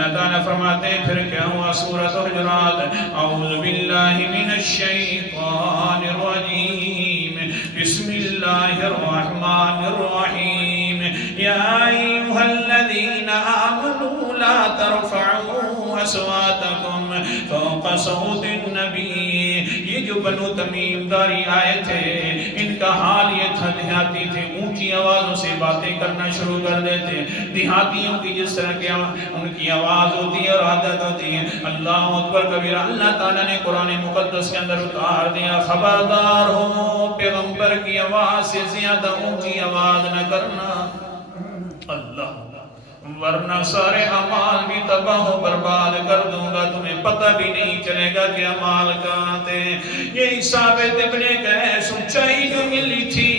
اللہ تعالیٰ فرماتے ہیں پھر کیا ہوا؟ سورۃ حجرات، اعوذ باللہ من الشیطان الرجیم، بسم اللہ الرحمن الرحیم، یا ایھا الذین آمنوا لا ترفعوا اصواتکم فوق صوت النبی۔ یہ جو بنو تمیم داری آئے تھے، ان کا حال یہ تھا، دیہاتی تھے، اونچی آوازوں سے باتیں کرنا شروع کر دیتے۔ دیہاتیوں کی جس طرح کی ان کی آواز ہوتی ہے اور عادت ہوتی ہے، اللہ اکبر کبیرہ، اللہ تعالیٰ نے قرآن مقدس کے اندر اتار دیا، خبردار ہو پیغمبر کی آواز سے زیادہ اونچی آواز نہ کرنا، اللہ، ورنہ سارے اعمال بھی تباہ و برباد کر دوں گا، تمہیں پتہ بھی نہیں چلے گا کہ اعمال کہاں تھے۔ یہی ثابت ابن قیس سچائی جو ملی تھی،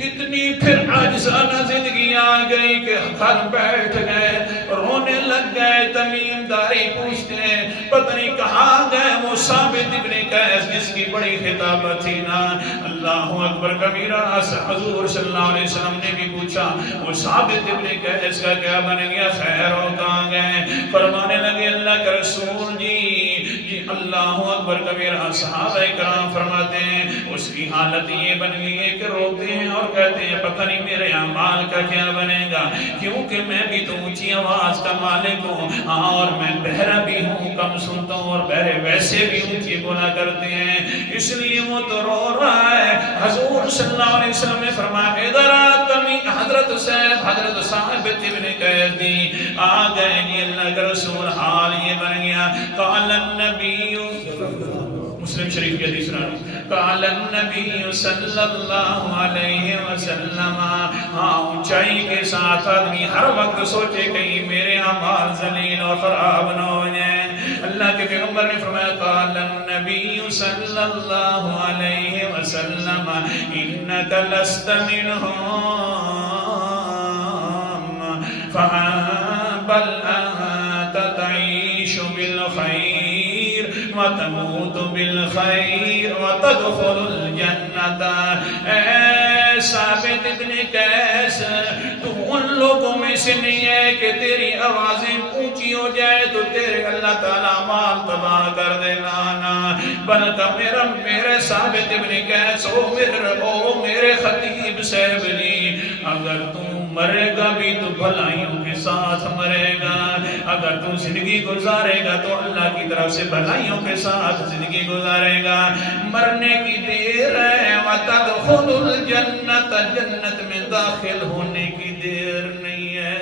کتنی پھر عاجزانہ زندگی آ گئی کہ گھر بیٹھ گئے، رونے لگ گئے۔ تمیم داری پوچھتے ہیں پتہ نہیں کہاں گئے وہ ثابت ابن قیس جس کی بڑی خطابت تھی نا۔ اللہ اکبر کبیرہ، حضور صلی اللہ علیہ وسلم نے بھی پوچھا وہ ثابت ابن قیس کا کیا بن گیا، خیر ہو کہاں گئے؟ فرمانے لگے اللہ کے رسول جی اللہ اکبر کبیرہ، صحابہ کرام فرماتے ہیں اس کی حالت یہ بن گئی ہے کہ روتے ہیں اور کہتے ہیں پتہ نہیں میرے اعمال کا کیا بنے گا، کیونکہ میں بھی تو اونچی آواز کا مالک ہوں اور میں بہرا بھی ہوں، کم سنتا ہوں، اور بہرے ویسے بھی اونچی بولا کرتے ہیں، اس لیے وہ تو رو رہا ہے۔ حضور صلی اللہ علیہ وسلم نے فرمایا ادھر حضرت صاحب ابن قیس دی آ گئے جی اللہ کا رسول، حال یہ بن گیا۔ قال النبی، مسلم شریف کی حدیث سنائی، قال النبی صلی اللہ علیہ وسلم، ہاں اونچائی کے ساتھ آدمی ہر وقت سوچے کہیں میرے اعمال ذلیل اور خراب نہ ہو جائیں۔ اللہ کے پیغمبر نے فرمایا قال النبی صلی اللہ علیہ وسلم انک لست منہم بل انت تعیش بالخیر وتموت بالخیر وتدخل الجنت۔ اے ثابت ابن قیس، تو ان لوگوں میں سے نہیں ہے کہ تیری آوازیں اونچی ہو جائے تو تیرے اللہ تعالیٰ مال تباہ کر دینا نا، بلکہ میرے ثابت ابن قیس، او میرے خطیب صاحب جی، اگر تم مرے گا بھی تو بھلائیوں کے ساتھ مرے گا، اگر تم زندگی گزارے گا تو اللہ کی طرف سے بھلائیوں کے ساتھ زندگی گزارے گا، مرنے کی دیر ہے، وَتَدْخُلُ الْجَنَّةَ، جنت میں داخل ہونے کی دیر نہیں ہے۔